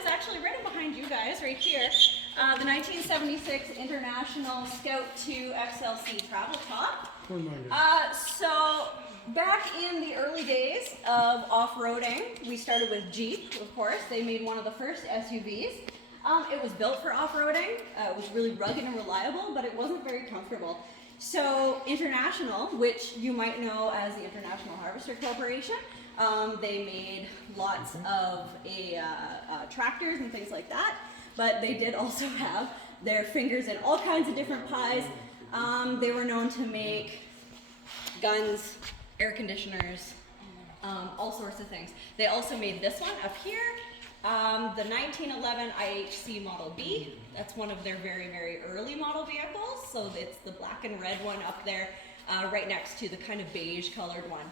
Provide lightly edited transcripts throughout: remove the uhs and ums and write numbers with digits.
is actually right behind you guys, right here. The 1976 International Scout 2 XLC travel top. So back in the early days of off-roading, we started with Jeep, of course. They made one of the first SUVs. It was built for off-roading. It was really rugged and reliable, but it wasn't very comfortable. So International, which you might know as the International Harvester Corporation, they made lots of tractors and things like that, but they did also have their fingers in all kinds of different pies. They were known to make guns, air conditioners, all sorts of things. They also made this one up here, the 1911 IHC Model B. That's one of their very, very early model vehicles. So it's the black and red one up there, right next to the kind of beige colored one.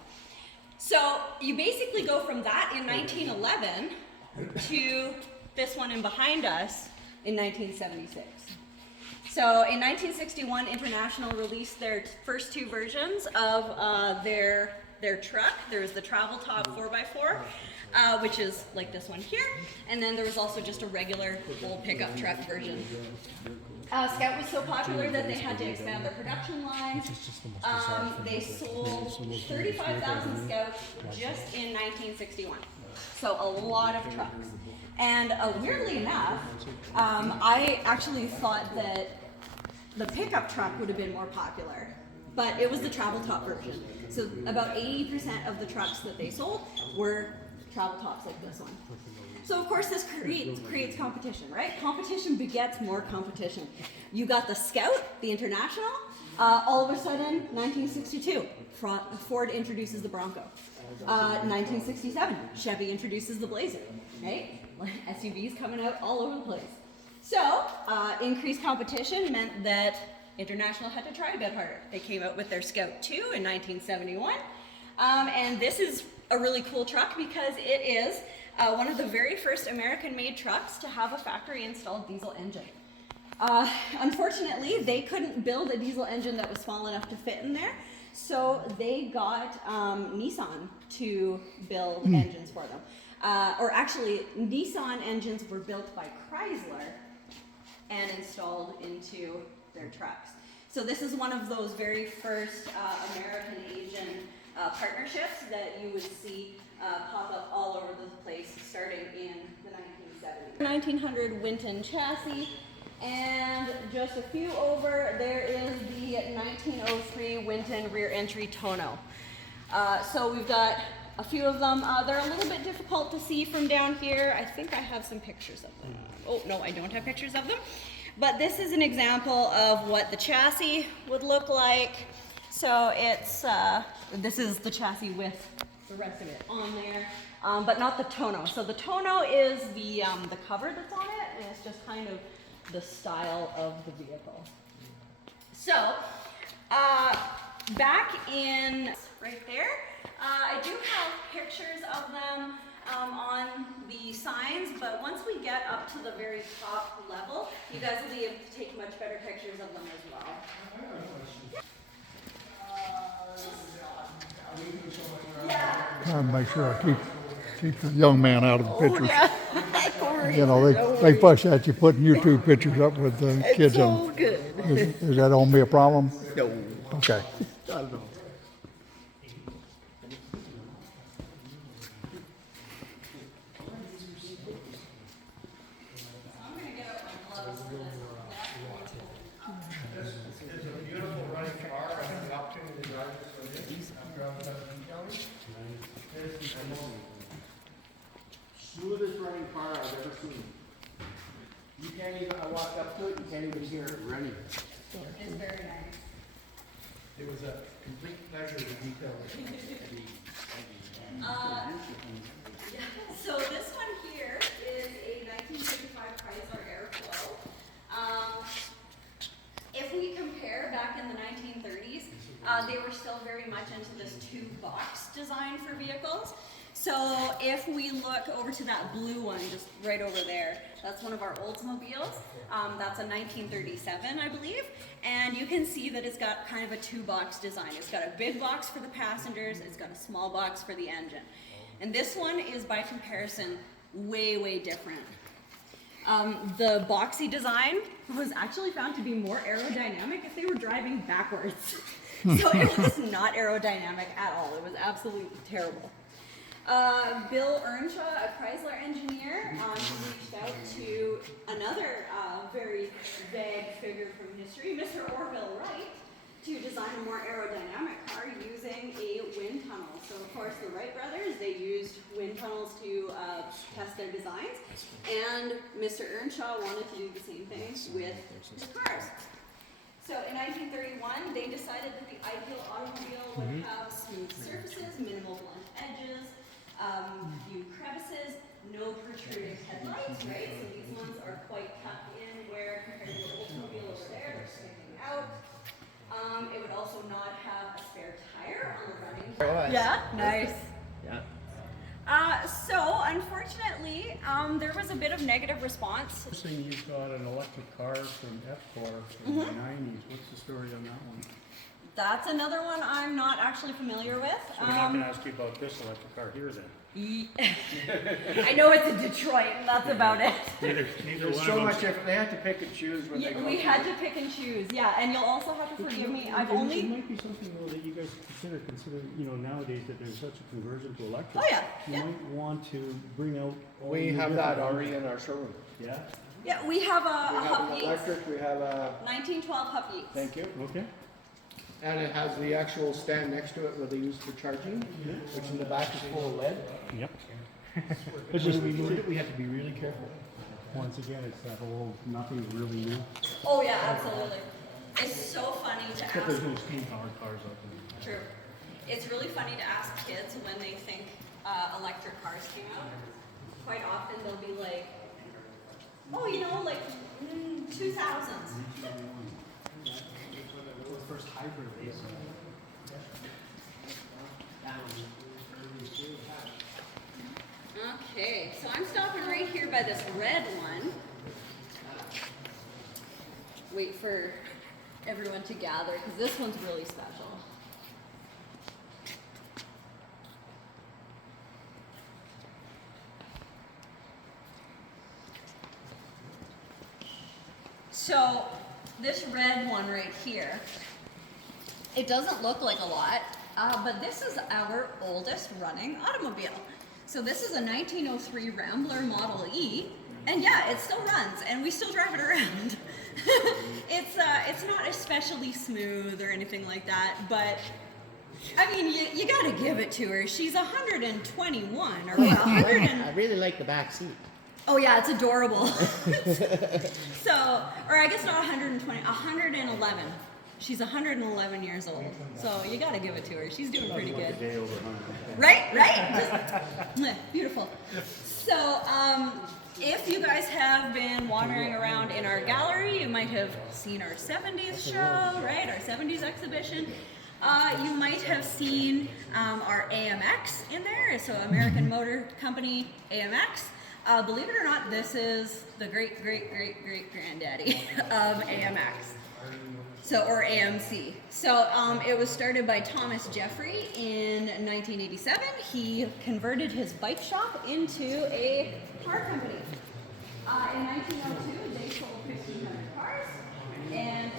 So you basically go from that in 1911 to this one in behind us in 1976. So in 1961, International released their first two versions of their truck. There's the Travel Top 4x4, which is like this one here, and then there was also just a regular old pickup truck version. Scout was so popular that they had to expand their production lines. They sold 35,000 Scouts just in 1961. So a lot of trucks. And weirdly enough, I actually thought that the pickup truck would have been more popular, but it was the travel top version. So about 80% of the trucks that they sold were travel tops like this one. So of course this creates competition, right? Competition begets more competition. You got the Scout, the International, all of a sudden 1962, Ford introduces the Bronco. 1967, Chevy introduces the Blazer, right? SUVs coming out all over the place. So increased competition meant that International had to try a bit harder. They came out with their Scout 2 in 1971, and this is a really cool truck because it is one of the very first American-made trucks to have a factory-installed diesel engine. Unfortunately, they couldn't build a diesel engine that was small enough to fit in there, so they got Nissan to build engines for them. Or actually, Nissan engines were built by Chrysler and installed into their trucks. So this is one of those very first American-Asian partnerships that you would see pop up all over the place starting in the 1970s. 1900 Winton chassis, and just a few over, there is the 1903 Winton rear entry tonneau. So we've got a few of them. They're a little bit difficult to see from down here. I think I have some pictures of them. Oh, no, I don't have pictures of them. But this is an example of what the chassis would look like. So it's, this is the chassis with the rest of it on there, but not the tonneau. So the tonneau is the cover that's on it, and it's just kind of the style of the vehicle. So back in right there, I do have pictures of them on the signs, but once we get up to the very top level, you guys will be able to take much better pictures of them as well. Trying to make sure I keep the young man out of the pictures. Yeah. You know, they fuss at you putting YouTube pictures up with the kids all in. good. Is that gonna be a problem? No. Okay. Not at all. Smoothest running car I've ever seen. You can't even, I walked up to it, you can't even hear it running. It's very nice. It was a complete pleasure to detail it. So this one here is a 1955 Chrysler Airflow. If we compare back in the 1930s, they were still very much into this two-box design for vehicles. So if we look over to that blue one, just right over there, that's one of our Oldsmobiles. That's a 1937, I believe. And you can see that it's got kind of a two-box design. It's got a big box for the passengers, it's got a small box for the engine. And this one is, by comparison, way, way different The boxy design was actually found to be more aerodynamic if they were driving backwards. So it was not aerodynamic at all. It was absolutely terrible. Bill Earnshaw, a Chrysler engineer, he reached out to another very vague figure from history, Mr. Orville Wright, to design a more aerodynamic car using a wind tunnel. So of course the Wright brothers, they used wind tunnels to test their designs, and Mr. Earnshaw wanted to do the same thing with his cars. So in 1931, they decided that the ideal automobile would have smooth surfaces, minimal blunt edges, few crevices, no protruding headlights, right? So these ones are quite tucked in, where compared to the Oldsmobile over there, they're standing out. It would also not have a spare tire on the running. Yeah, nice. Yeah. So unfortunately, there was a bit of negative response. Saying you got an electric car from F4 from the 90s. What's the story on that one? That's another one I'm not actually familiar with. So we're not going to ask you about this electric car here then. I know it's in Detroit, and that's about it. Neither There's one so of much, them. they have to pick and choose when they Yeah, go. we had to pick and choose, yeah, and you'll also have to forgive me. I've It only. might be something though that you guys consider, you know, nowadays that there's such a conversion to electric. Oh, yeah, You yeah. might want to bring out. all We the have that different- already in our showroom. Yeah, Yeah, we have a We have Huff an Yates, electric, we have a, 1912 Huff Yates. thank you. okay. And it has the actual stand next to it where they use for charging, which in the back is full of lead. Yep. It's just, we have to be really careful. Once again, it's that whole nothing really new. Oh yeah, absolutely. It's so funny to Except there's ask. no steam powered cars out there. True. It's really funny to ask kids when they think electric cars came out. Quite often they'll be like, oh, you know, like 2000s. First hybrid is. Okay, so I'm stopping right here by this red one. Wait for everyone to gather, because this one's really special. So, this red one right here, it doesn't look like a lot, but this is our oldest running automobile. So this is a 1903 Rambler Model E, and yeah, it still runs, and we still drive it around. It's not especially smooth or anything like that, but I mean, you gotta give it to her. She's 121 or 100 and... I really like the back seat. Oh yeah, it's adorable. So, or I guess not 120, 111. She's 111 years old, so you gotta give it to her. She's doing pretty good. Day over 100. Right? Just, beautiful. So, if you guys have been wandering around in our gallery, you might have seen our 70s show, right? Our 70s exhibition. You might have seen our AMX in there, so American Motor Company AMX. Believe it or not, this is the great granddaddy of AMX. So, or AMC. So, it was started by Thomas Jeffrey in 1987. He converted his bike shop into a car company. In 1902, they sold 1,500 cars, and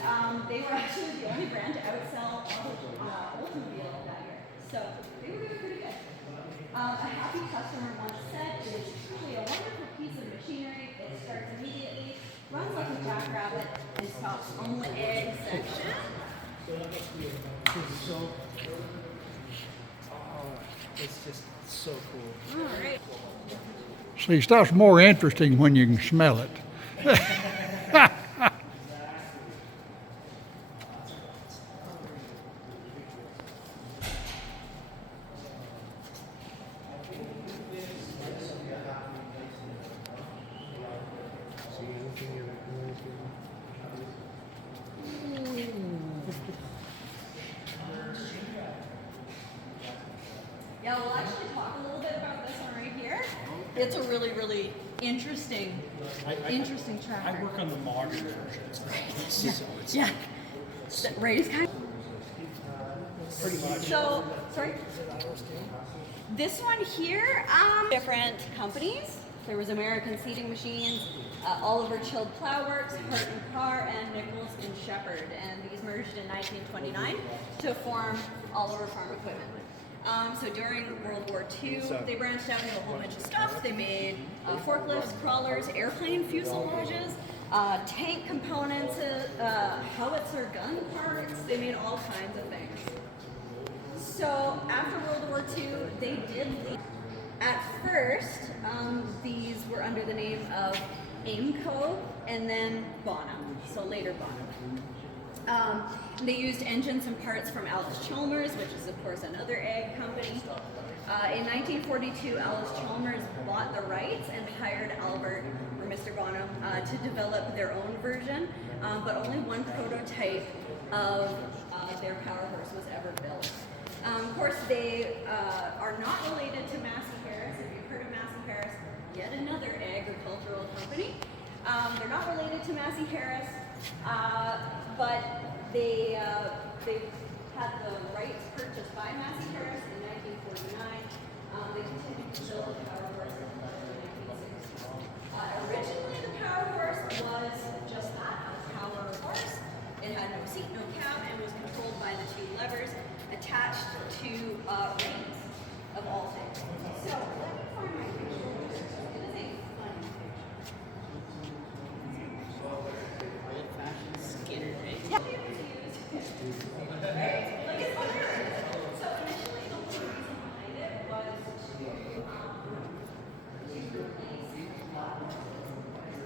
they were actually the only brand to outsell Oldsmobile that year. So, they were doing pretty good. A happy customer once said, "It is truly a wonderful piece of machinery. It starts immediately, runs like a jackrabbit, and stops on the egg section." It's just so cool. All right. See, stuff's more interesting when you can smell it. Yeah, we'll actually talk a little bit about this one right here. It's a really interesting tractor. I work on the modern version. Yeah. Right, it's kind of... Pretty much. So, sorry? This one here, different companies. There was American Seating Machines, Oliver Chilled Plow Works, Hart and Carr, and Nichols and Shepherd. And these merged in 1929 to form Oliver Farm Equipment. So during World War II, they branched out into a whole bunch of stuff. They made forklifts, crawlers, airplane fuselages, tank components, howitzer gun parts. They made all kinds of things. So after World War II, they did leave. At first, these were under the name of Aimco and then Bonham, so later Bonham. They used engines and parts from Alice Chalmers, which is of course another egg company. In 1942, Alice Chalmers bought the rights and hired Albert, or Mr. Bonham, to develop their own version, but only one prototype of their power horse was ever built. Of course, they are not related to Massey Harris. If you've heard of Massey Harris, yet another agricultural company. They're not related to Massey Harris, but they had the rights purchased by Massey Harris in 1949. They continued to build the power horse until 1960. Originally, the power horse was just that, a power horse. It had no seat, no cab, and was controlled by the two levers attached to reins of all things. So let me find my picture. It is a funny picture. Yeah. Right? Like it's hilarious. So initially the whole reason behind it was to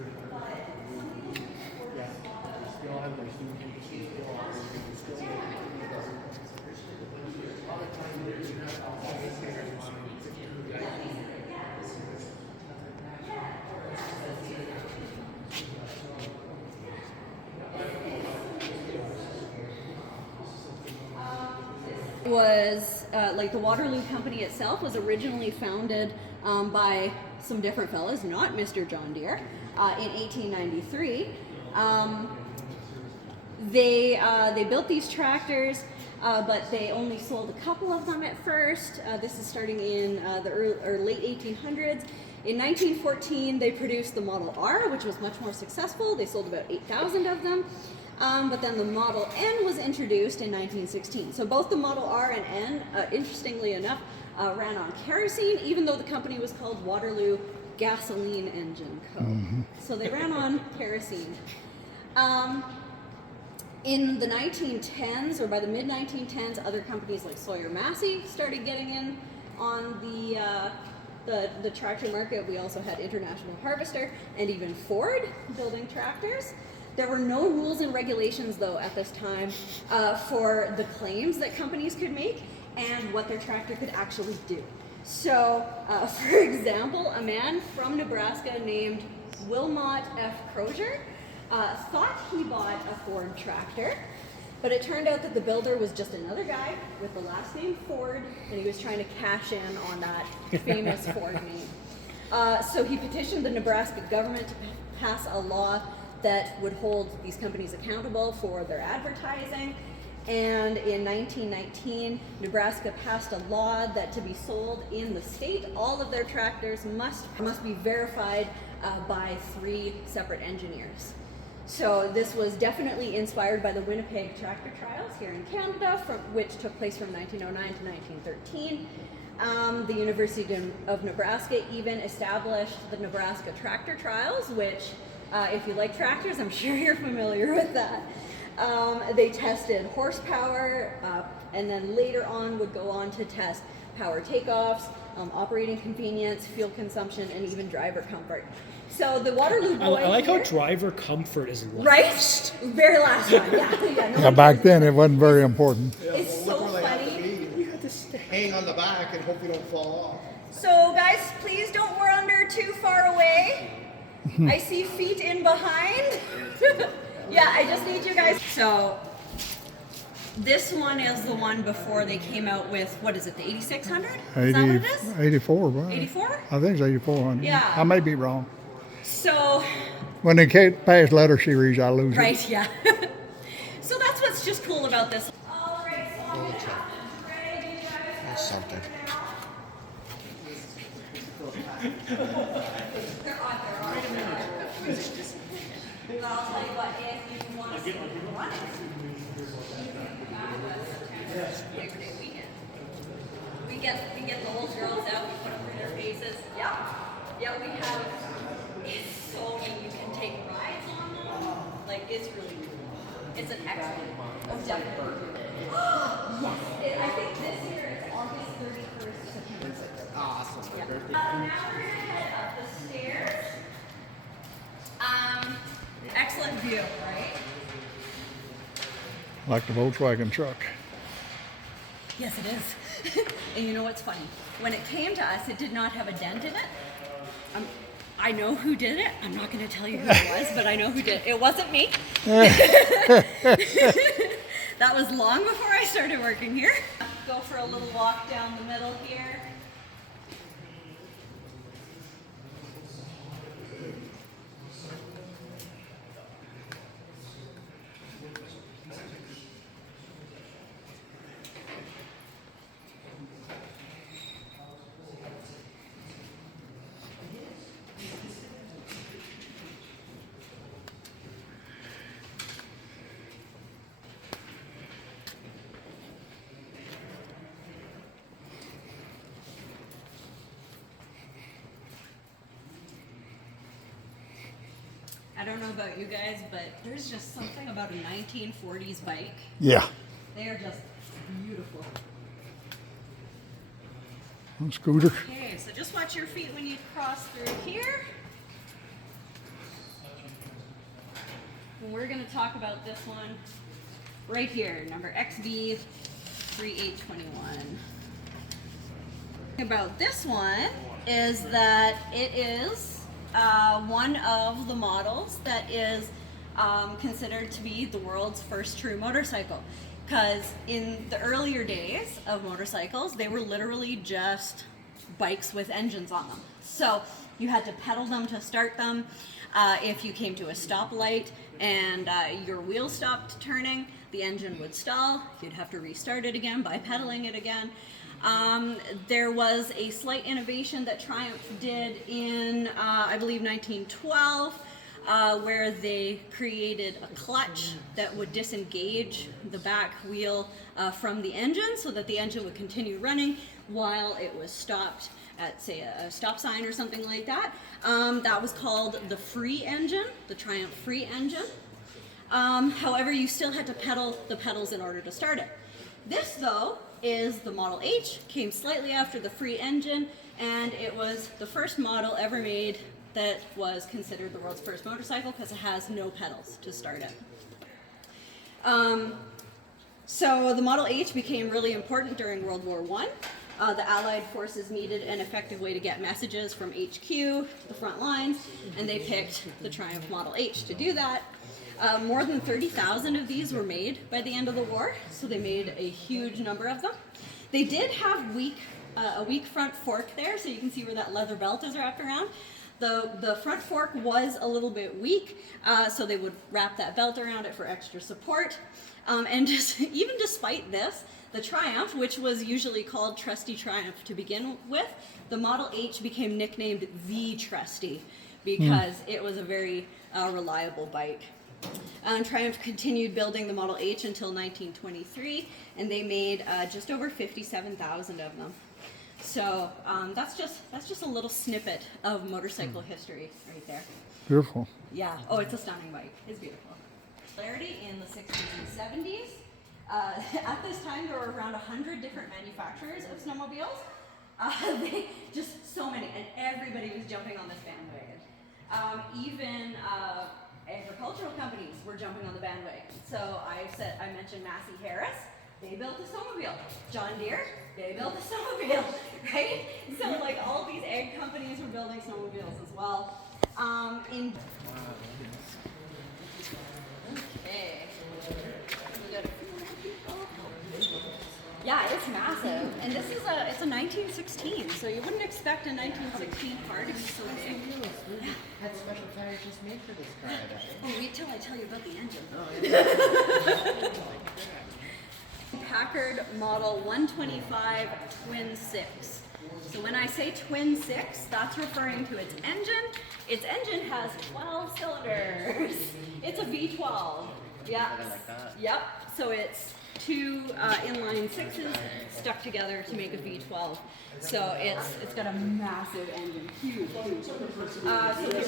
replace was like the Waterloo Company itself was originally founded by some different fellas, not Mr. John Deere, in 1893. They built these tractors, but they only sold a couple of them at first. This is starting in the late 1800s. In 1914, they produced the Model R, which was much more successful. They sold about 8,000 of them. But then the Model N was introduced in 1916. So both the Model R and N, interestingly enough, ran on kerosene, even though the company was called Waterloo Gasoline Engine Co. So they ran on kerosene. In the 1910s, or by the mid-1910s, other companies like Sawyer Massey started getting in on the tractor market. We also had International Harvester and even Ford building tractors. There were no rules and regulations, though, at this time for the claims that companies could make and what their tractor could actually do. So, for example, a man from Nebraska named Wilmot F. Crozier thought he bought a Ford tractor, but it turned out that the builder was just another guy with the last name Ford, and he was trying to cash in on that famous Ford name. So he petitioned the Nebraska government to pass a law that would hold these companies accountable for their advertising. And in 1919, Nebraska passed a law that to be sold in the state, all of their tractors must be verified by 3 separate engineers. So this was definitely inspired by the Winnipeg tractor trials here in Canada, which took place from 1909 to 1913. The University of Nebraska even established the Nebraska tractor trials, which if you like tractors, I'm sure you're familiar with that. They tested horsepower, and then later on would go on to test power takeoffs, operating convenience, fuel consumption, and even driver comfort. So the Waterloo boy I like here, how driver comfort is last. Right? Very last one, yeah. No Yeah, back then it wasn't very important. It's so funny. You have to hang on the back and hope you don't fall off. So guys, please don't wander too far away. I see feet in behind. Yeah, I just need you guys. So this one is the one before they came out with, what is it, the 8600? Is that what it is? 84, right? 84? I think it's 8400. Yeah. I may be wrong. So, When they can't pass letter series, I lose it. right, yeah. So that's what's just cool about this. All right, so I'm going to have to drag you guys out Something. of there now. But I'll tell you what, if you want to see it running, you can come back to us September Labor Day weekend. We get the old girls out, we put them through their paces. Yep. Yeah, we have, it's so neat. You can take rides on them. Like, it's really cool. It's an excellent, oh, definitely. Yes, I think this year it's August 31st, September 6th. Awesome. Yeah. Birthday. Now we're gonna head up the stairs. Excellent view, right? Like the Volkswagen truck. Yes, it is. And you know what's funny? When it came to us, it did not have a dent in it. I know who did it. I'm not going to tell you who it was, but I know who did it. It wasn't me. That was long before I started working here. Go for a little walk down the middle here. I don't know about you guys, but there's just something about a 1940s bike. Yeah. They are just beautiful. Scooter. Okay, so just watch your feet when you cross through here. And we're going to talk about this one right here, number XB3821. About this one is that it is one of the models that is considered to be the world's first true motorcycle. Because in the earlier days of motorcycles, they were literally just bikes with engines on them. So you had to pedal them to start them. If you came to a stoplight and your wheel stopped turning, the engine would stall. You'd have to restart it again by pedaling it again. There was a slight innovation that Triumph did in, I believe, 1912, where they created a clutch that would disengage the back wheel from the engine so that the engine would continue running while it was stopped at, say, a stop sign or something like that. That was called the free engine, the Triumph free engine. However, you still had to pedal the pedals in order to start it. This, though, is the Model H, came slightly after the free engine, and it was the first model ever made that was considered the world's first motorcycle because it has no pedals to start it. So the Model H became really important during World War I. The Allied forces needed an effective way to get messages from HQ to the front lines, and they picked the Triumph Model H to do that. More than 30,000 of these were made by the end of the war, so they made a huge number of them. They did have a weak front fork there, so you can see where that leather belt is wrapped around. The front fork was a little bit weak, so they would wrap that belt around it for extra support. And even despite this, the Triumph, which was usually called Trusty Triumph to begin with, the Model H became nicknamed the Trusty because it was a very reliable bike. Triumph continued building the Model H until 1923, and they made just over 57,000 of them. So that's just a little snippet of motorcycle history right there. Beautiful. Yeah. Oh, it's a stunning bike. It's beautiful. Popularity in the 60s and 70s. At this time, there were around 100 different manufacturers of snowmobiles. Just so many, and everybody was jumping on this bandwagon. Even agricultural companies were jumping on the bandwagon. So I mentioned Massey Harris. They built a snowmobile. John Deere, they built a snowmobile, right? So like all these ag companies were building snowmobiles as well. Okay. Yeah, it's massive, and this is it's a 1916, so you wouldn't expect a 1916 car to be so big. Had special tires just made for this car. Oh, wait till I tell you about the engine. Oh, Packard Model 125 Twin Six. So when I say Twin Six, that's referring to its engine its engine has 12 cylinders. It's a V12. Yeah. Yep. So it's two inline sixes stuck together to make a V12. So it's got a massive engine, huge. So we were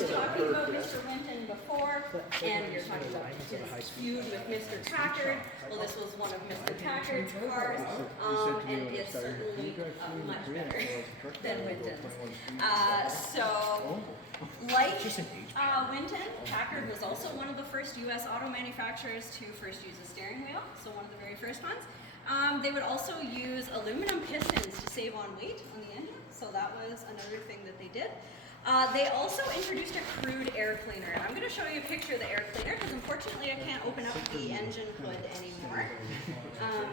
talking about Mr. Winton before, and you're talking about his feud with Mr. Packard. Well, this was one of Mr. Packard's cars, and it's certainly much better than Winton's. Like Winton, Packard was also one of the first U.S. auto manufacturers to first use a steering wheel, so one of the very first ones. They would also use aluminum pistons to save on weight on the engine, so that was another thing that they did. They also introduced a crude air cleaner, and I'm going to show you a picture of the air cleaner because unfortunately I can't open up the engine hood anymore.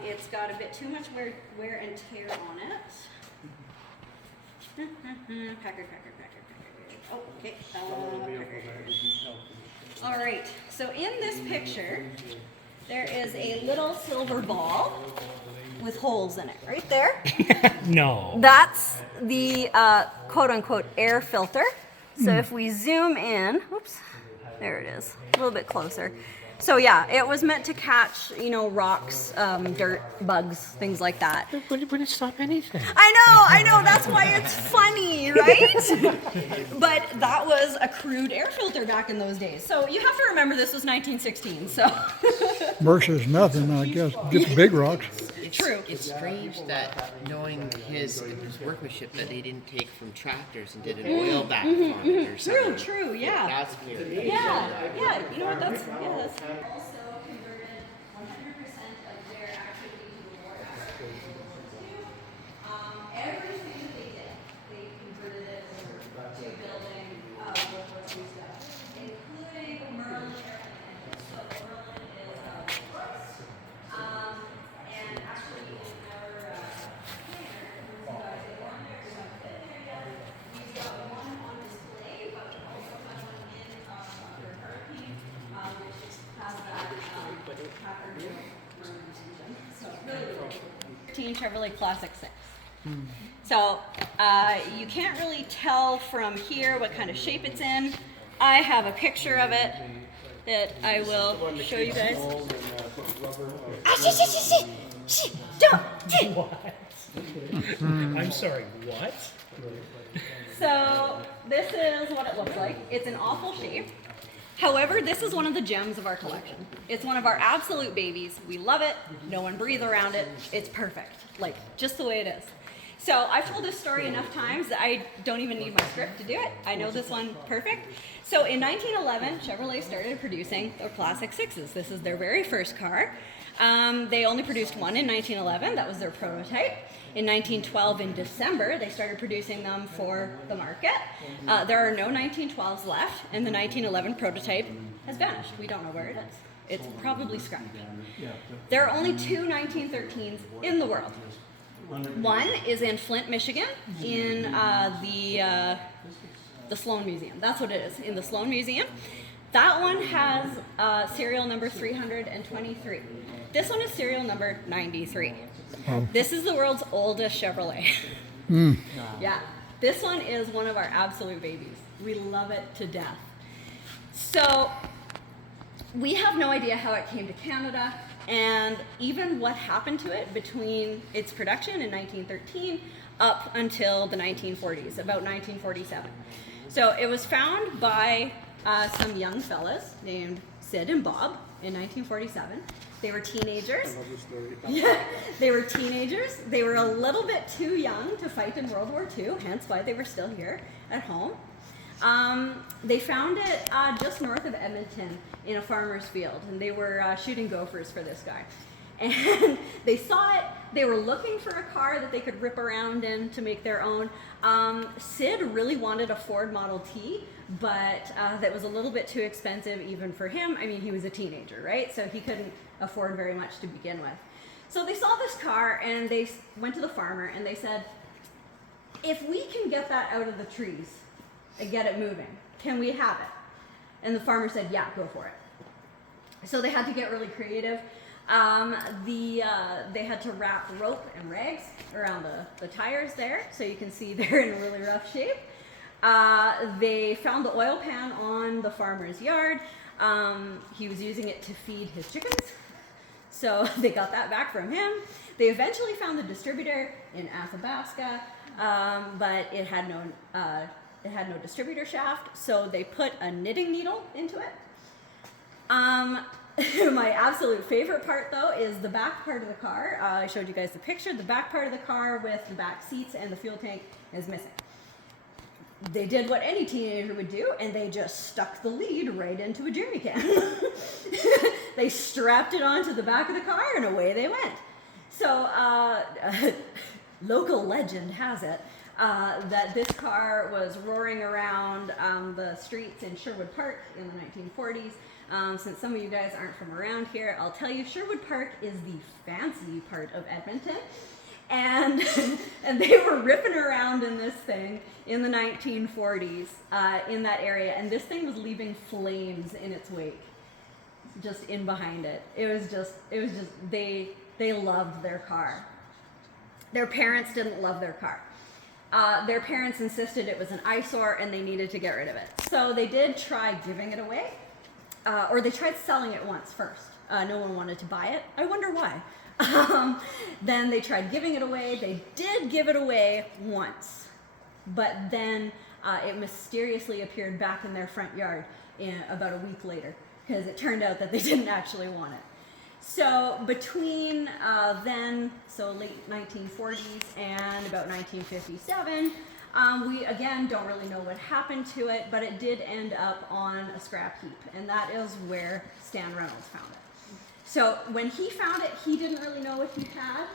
It's got a bit too much wear and tear on it. Packard. Oh, okay. All right, so in this picture, there is a little silver ball with holes in it, right there. No. That's the quote-unquote air filter. So if we zoom in, oops, there it is, a little bit closer. So yeah, it was meant to catch, rocks, dirt, bugs, things like that. It wouldn't stop anything. I know, that's why it's funny, right? But that was a crude air filter back in those days. So you have to remember this was 1916, so. Versus nothing, I guess. Get big rocks. True. It's strange that knowing his workmanship that they didn't take from tractors and did an oil bath on it or something. True, yeah. That's weird. Yeah, you know what, that's. Also converted 100% of their activity to the war effort in World War II. Everything that they did, they converted it over to building World War II stuff, including Merlin airplane engines. So Merlin is Brooks, and actually in our planner, you guys get on there, we haven't been there yet. We've got one on display, but we also have one in under hurricane, which has that Packard Merlin engine. So really cool. Chevrolet Classic 6. So you can't really tell from here what kind of shape it's in. I have a picture of it that I will show you guys. Don't! What? I'm sorry, what? So this is what it looks like. It's an awful shape. However, this is one of the gems of our collection. It's one of our absolute babies. We love it. No one breathes around it. It's perfect. Like, just the way it is. So I've told this story enough times that I don't even need my script to do it. I know this one perfect. So in 1911, Chevrolet started producing their Classic Sixes. This is their very first car. They only produced one in 1911. That was their prototype. In 1912, in December, they started producing them for the market. There are no 1912s left, and the 1911 prototype has vanished. We don't know where it is. It's probably scrapped. There are only two 1913s in the world. One is in Flint, Michigan, in the Sloan Museum. That's what it is, in the Sloan Museum. That one has serial number 323. This one is serial number 93. This is the world's oldest Chevrolet. Yeah, this one is one of our absolute babies. We love it to death. So we have no idea how it came to Canada and even what happened to it between its production in 1913 up until the 1940s, about 1947. So it was found by some young fellas named Sid and Bob in 1947. They were teenagers. I love this story. Yeah, they were teenagers. They were a little bit too young to fight in World War II, hence why they were still here at home. They found it just north of Edmonton in a farmer's field, and they were shooting gophers for this guy. And they saw it. They were looking for a car that they could rip around in to make their own. Sid really wanted a Ford Model T, but that was a little bit too expensive even for him. I mean, he was a teenager, right? So he couldn't afford very much to begin with. So they saw this car and they went to the farmer and they said, if we can get that out of the trees and get it moving, can we have it? And the farmer said, yeah, go for it. So they had to get really creative. They had to wrap rope and rags around the tires there, so you can see they're in really rough shape. They found the oil pan on the farmer's yard. He was using it to feed his chickens. So they got that back from him. They eventually found the distributor in Athabasca, but it had no distributor shaft, so they put a knitting needle into it. My absolute favorite part, though, is the back part of the car. I showed you guys the picture. The back part of the car with the back seats and the fuel tank is missing. They did what any teenager would do, and they just stuck the lead right into a jerry can. They strapped it onto the back of the car, and away they went. So, local legend has it that this car was roaring around the streets in Sherwood Park in the 1940s. Since some of you guys aren't from around here, I'll tell you Sherwood Park is the fancy part of Edmonton. And they were ripping around in this thing in the 1940s in that area, and this thing was leaving flames in its wake, just in behind it. It was just they loved their car. Their parents didn't love their car. Their parents insisted it was an eyesore and they needed to get rid of it. So they did try giving it away, or they tried selling it once first. No one wanted to buy it. I wonder why. Then they tried giving it away. They did give it away once, but then it mysteriously appeared back in their front yard about a week later, because it turned out that they didn't actually want it. So between then, so late 1940s and about 1957, we again don't really know what happened to it, but it did end up on a scrap heap, and that is where Stan Reynolds found it. So when he found it, he didn't really know what he had.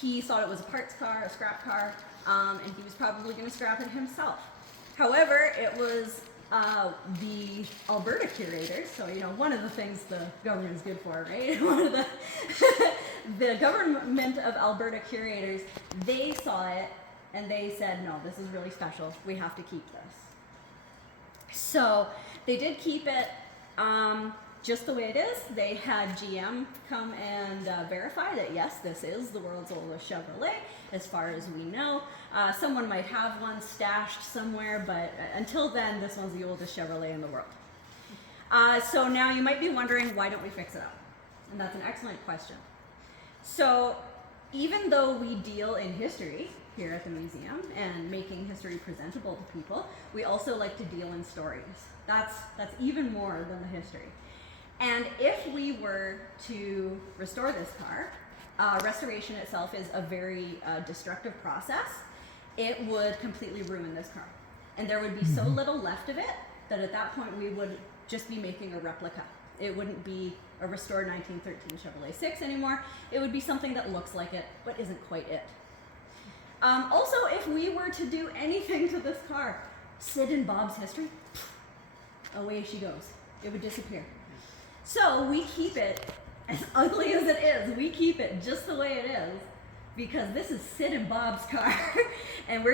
He thought it was a parts car, a scrap car, and he was probably going to scrap it himself. However, it was the Alberta curators, so you know, one of the things the government's good for, right? One of the government of Alberta curators, they saw it and they said, no, this is really special. We have to keep this. So they did keep it just the way it is. They had GM come and verify that yes, this is the world's oldest Chevrolet, as far as we know. Someone might have one stashed somewhere, but until then, this one's the oldest Chevrolet in the world. So now you might be wondering, why don't we fix it up? And that's an excellent question. So even though we deal in history here at the museum and making history presentable to people, we also like to deal in stories. That's even more than the history. And if we were to restore this car, restoration itself is a very destructive process. It would completely ruin this car. And there would be so little left of it that at that point we would just be making a replica. It wouldn't be a restored 1913 Chevrolet 6 anymore. It would be something that looks like it, but isn't quite it. Also, if we were to do anything to this car, Sid and Bob's history, away she goes. It would disappear. So we keep it, as ugly as it is, we keep it just the way it is, because this is Sid and Bob's car, and we're